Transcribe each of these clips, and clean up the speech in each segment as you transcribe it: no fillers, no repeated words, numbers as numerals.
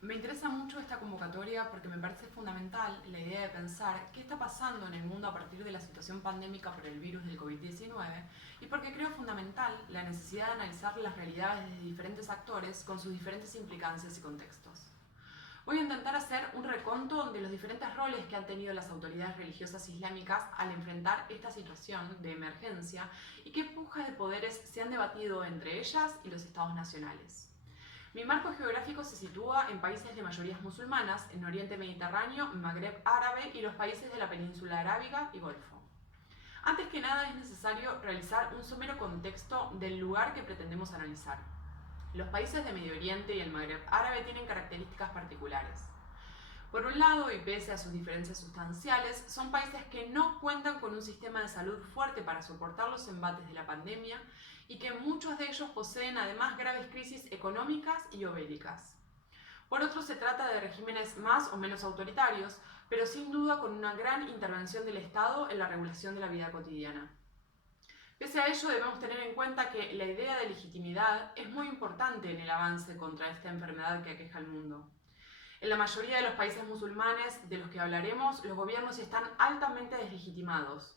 Me interesa mucho esta convocatoria porque me parece fundamental la idea de pensar qué está pasando en el mundo a partir de la situación pandémica por el virus del COVID-19 y porque creo fundamental la necesidad de analizar las realidades de diferentes actores con sus diferentes implicancias y contextos. Voy a intentar hacer un reconto de los diferentes roles que han tenido las autoridades religiosas islámicas al enfrentar esta situación de emergencia y qué pujas de poderes se han debatido entre ellas y los estados nacionales. Mi marco geográfico se sitúa en países de mayorías musulmanas, en Oriente Mediterráneo, Magreb árabe y los países de la península arábiga y Golfo. Antes que nada es necesario realizar un somero contexto del lugar que pretendemos analizar. Los países de Medio Oriente y el Magreb árabe tienen características particulares. Por un lado, y pese a sus diferencias sustanciales, son países que no cuentan con un sistema de salud fuerte para soportar los embates de la pandemia y que muchos de ellos poseen además graves crisis económicas y o bélicas. Por otro, se trata de regímenes más o menos autoritarios, pero sin duda con una gran intervención del Estado en la regulación de la vida cotidiana. Pese a ello, debemos tener en cuenta que la idea de legitimidad es muy importante en el avance contra esta enfermedad que aqueja al mundo. En la mayoría de los países musulmanes de los que hablaremos, los gobiernos están altamente deslegitimados,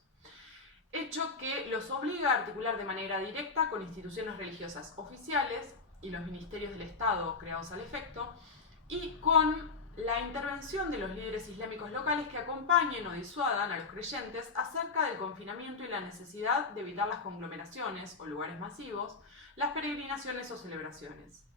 hecho que los obliga a articular de manera directa con instituciones religiosas oficiales y los ministerios del Estado creados al efecto, y con la intervención de los líderes islámicos locales que acompañen o disuadan a los creyentes acerca del confinamiento y la necesidad de evitar las conglomeraciones o lugares masivos, las peregrinaciones o celebraciones.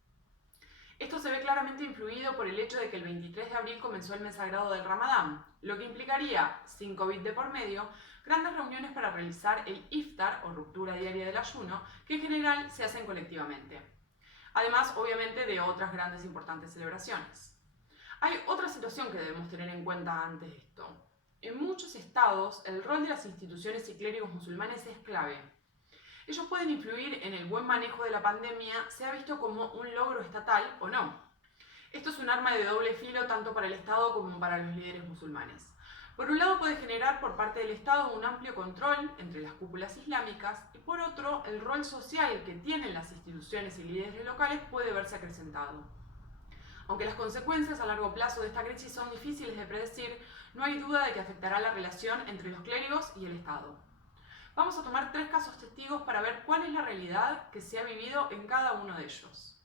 Esto se ve claramente influido por el hecho de que el 23 de abril comenzó el mes sagrado del Ramadán, lo que implicaría, sin COVID de por medio, grandes reuniones para realizar el iftar o ruptura diaria del ayuno, que en general se hacen colectivamente. Además, obviamente, de otras grandes e importantes celebraciones. Hay otra situación que debemos tener en cuenta antes de esto. En muchos estados, el rol de las instituciones y clérigos musulmanes es clave. Ellos pueden influir en el buen manejo de la pandemia, sea visto como un logro estatal o no. Esto es un arma de doble filo tanto para el Estado como para los líderes musulmanes. Por un lado puede generar por parte del Estado un amplio control entre las cúpulas islámicas y por otro el rol social que tienen las instituciones y líderes locales puede verse acrecentado. Aunque las consecuencias a largo plazo de esta crisis son difíciles de predecir, no hay duda de que afectará la relación entre los clérigos y el Estado. Vamos a tomar 3 casos testigos para ver cuál es la realidad que se ha vivido en cada uno de ellos.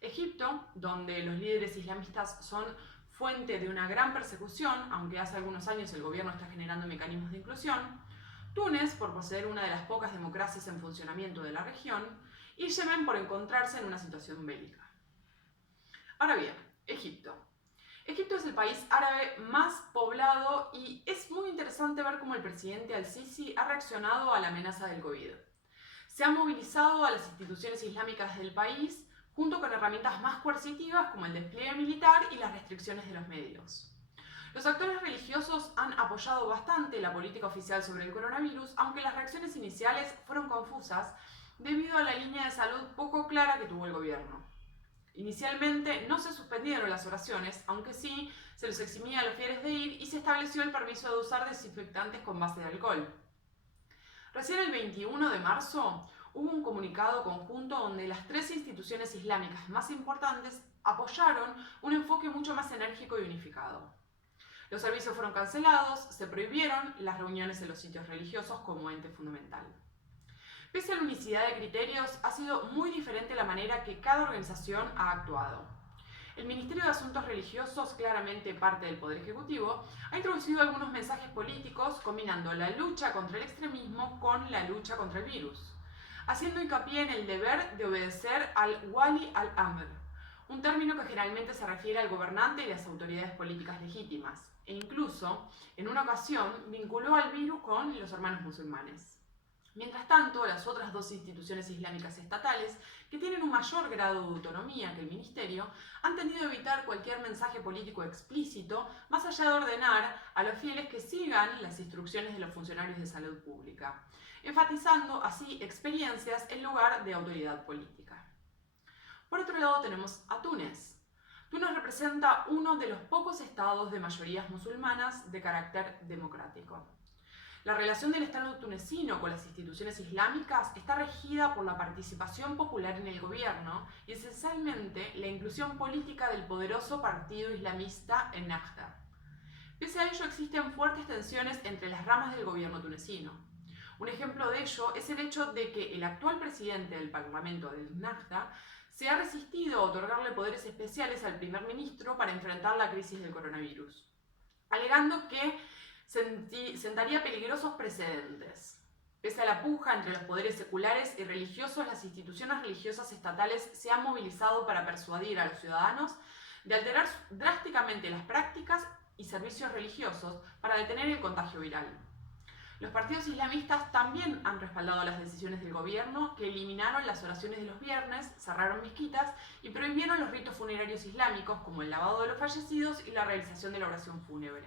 Egipto, donde los líderes islamistas son fuente de una gran persecución, aunque hace algunos años el gobierno está generando mecanismos de inclusión. Túnez, por poseer una de las pocas democracias en funcionamiento de la región. Y Yemen, por encontrarse en una situación bélica. Ahora bien, Egipto. Egipto es el país árabe más poblado y es muy interesante ver cómo el presidente al-Sisi ha reaccionado a la amenaza del COVID. Se ha movilizado a las instituciones islámicas del país junto con herramientas más coercitivas como el despliegue militar y las restricciones de los medios. Los actores religiosos han apoyado bastante la política oficial sobre el coronavirus, aunque las reacciones iniciales fueron confusas debido a la línea de salud poco clara que tuvo el gobierno. Inicialmente no se suspendieron las oraciones, aunque sí se los eximía a los fieles de ir y se estableció el permiso de usar desinfectantes con base de alcohol. Recién el 21 de marzo hubo un comunicado conjunto donde las 3 instituciones islámicas más importantes apoyaron un enfoque mucho más enérgico y unificado. Los servicios fueron cancelados, se prohibieron las reuniones en los sitios religiosos como ente fundamental. Pese a la unicidad de criterios, ha sido muy diferente la manera que cada organización ha actuado. El Ministerio de Asuntos Religiosos, claramente parte del Poder Ejecutivo, ha introducido algunos mensajes políticos combinando la lucha contra el extremismo con la lucha contra el virus, haciendo hincapié en el deber de obedecer al Wali al-Amr, un término que generalmente se refiere al gobernante y las autoridades políticas legítimas, e incluso, en una ocasión, vinculó al virus con los hermanos musulmanes. Mientras tanto, las otras 2 instituciones islámicas estatales, que tienen un mayor grado de autonomía que el ministerio, han tendido a evitar cualquier mensaje político explícito, más allá de ordenar a los fieles que sigan las instrucciones de los funcionarios de salud pública, enfatizando así experiencias en lugar de autoridad política. Por otro lado tenemos a Túnez. Túnez representa uno de los pocos estados de mayorías musulmanas de carácter democrático. La relación del Estado tunecino con las instituciones islámicas está regida por la participación popular en el gobierno y esencialmente la inclusión política del poderoso partido islamista Ennahda. Pese a ello, existen fuertes tensiones entre las ramas del gobierno tunecino. Un ejemplo de ello es el hecho de que el actual presidente del Parlamento del Ennahda se ha resistido a otorgarle poderes especiales al primer ministro para enfrentar la crisis del coronavirus, alegando que sentaría peligrosos precedentes. Pese a la puja entre los poderes seculares y religiosos, las instituciones religiosas estatales se han movilizado para persuadir a los ciudadanos de alterar drásticamente las prácticas y servicios religiosos para detener el contagio viral. Los partidos islamistas también han respaldado las decisiones del gobierno, que eliminaron las oraciones de los viernes, cerraron mezquitas y prohibieron los ritos funerarios islámicos como el lavado de los fallecidos y la realización de la oración fúnebre.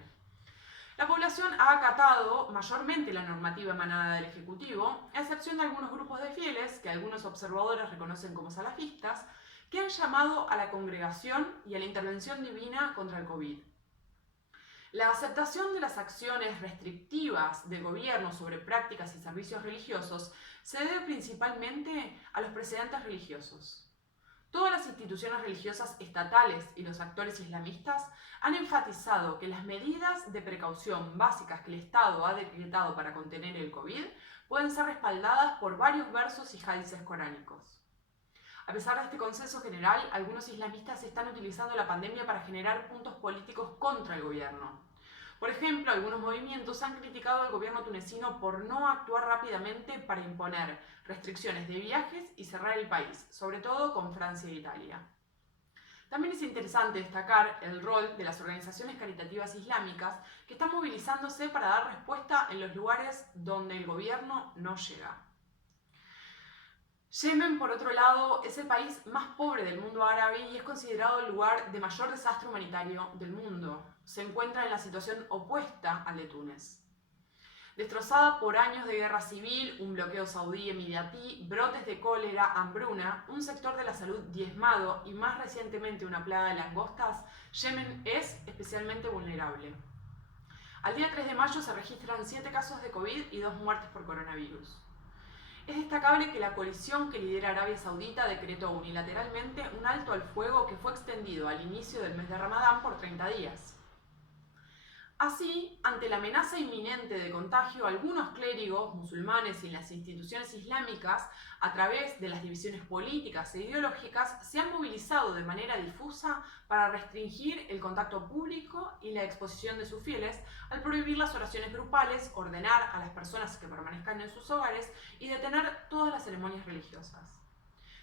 La población ha acatado mayormente la normativa emanada del Ejecutivo, a excepción de algunos grupos de fieles, que algunos observadores reconocen como salafistas, que han llamado a la congregación y a la intervención divina contra el COVID. La aceptación de las acciones restrictivas del gobierno sobre prácticas y servicios religiosos se debe principalmente a los precedentes religiosos. Todas las instituciones religiosas estatales y los actores islamistas han enfatizado que las medidas de precaución básicas que el Estado ha decretado para contener el COVID pueden ser respaldadas por varios versos y hadices coránicos. A pesar de este consenso general, algunos islamistas están utilizando la pandemia para generar puntos políticos contra el gobierno. Por ejemplo, algunos movimientos han criticado al gobierno tunecino por no actuar rápidamente para imponer restricciones de viajes y cerrar el país, sobre todo con Francia e Italia. También es interesante destacar el rol de las organizaciones caritativas islámicas que están movilizándose para dar respuesta en los lugares donde el gobierno no llega. Yemen, por otro lado, es el país más pobre del mundo árabe y es considerado el lugar de mayor desastre humanitario del mundo. Se encuentra en la situación opuesta al de Túnez. Destrozada por años de guerra civil, un bloqueo saudí emiratí, brotes de cólera, hambruna, un sector de la salud diezmado y más recientemente una plaga de langostas, Yemen es especialmente vulnerable. Al día 3 de mayo se registran 7 casos de COVID y 2 muertes por coronavirus. Es destacable que la coalición que lidera Arabia Saudita decretó unilateralmente un alto al fuego que fue extendido al inicio del mes de Ramadán por 30 días. Así, ante la amenaza inminente de contagio, algunos clérigos musulmanes y las instituciones islámicas, a través de las divisiones políticas e ideológicas, se han movilizado de manera difusa para restringir el contacto público y la exposición de sus fieles, al prohibir las oraciones grupales, ordenar a las personas que permanezcan en sus hogares y detener todas las ceremonias religiosas.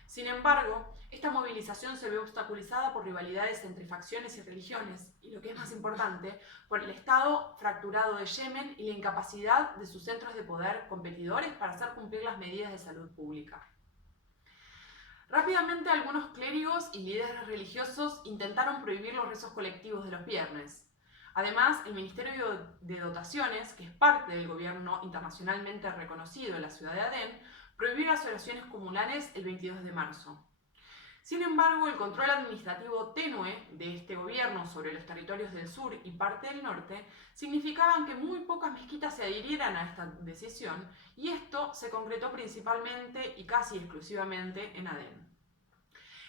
Sin embargo, esta movilización se ve obstaculizada por rivalidades entre facciones y religiones, y lo que es más importante, por el estado fracturado de Yemen y la incapacidad de sus centros de poder competidores para hacer cumplir las medidas de salud pública. Rápidamente, algunos clérigos y líderes religiosos intentaron prohibir los rezos colectivos de los viernes. Además, el Ministerio de Dotaciones, que es parte del gobierno internacionalmente reconocido en la ciudad de Adén, prohibió las oraciones comunales el 22 de marzo. Sin embargo, el control administrativo tenue de este gobierno sobre los territorios del sur y parte del norte significaban que muy pocas mezquitas se adhirieran a esta decisión, y esto se concretó principalmente y casi exclusivamente en Adén.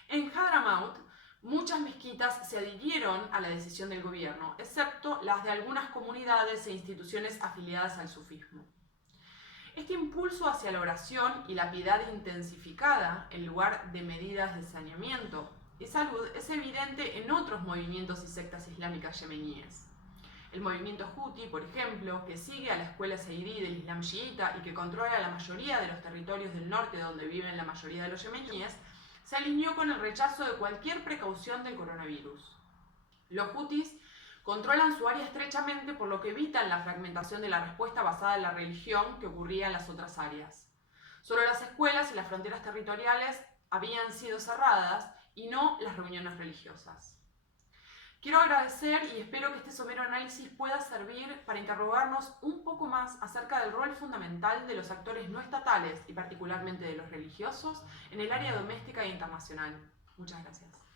En Hadramaut, muchas mezquitas se adhirieron a la decisión del gobierno, excepto las de algunas comunidades e instituciones afiliadas al sufismo. Este impulso hacia la oración y la piedad intensificada en lugar de medidas de saneamiento y salud es evidente en otros movimientos y sectas islámicas yemeníes. El movimiento Houthi, por ejemplo, que sigue a la escuela Seidí del Islam chiita y que controla la mayoría de los territorios del norte donde viven la mayoría de los yemeníes, se alineó con el rechazo de cualquier precaución del coronavirus. Los Houthis controlan su área estrechamente, por lo que evitan la fragmentación de la respuesta basada en la religión que ocurría en las otras áreas. Solo las escuelas y las fronteras territoriales habían sido cerradas y no las reuniones religiosas. Quiero agradecer y espero que este somero análisis pueda servir para interrogarnos un poco más acerca del rol fundamental de los actores no estatales y particularmente de los religiosos en el área doméstica e internacional. Muchas gracias.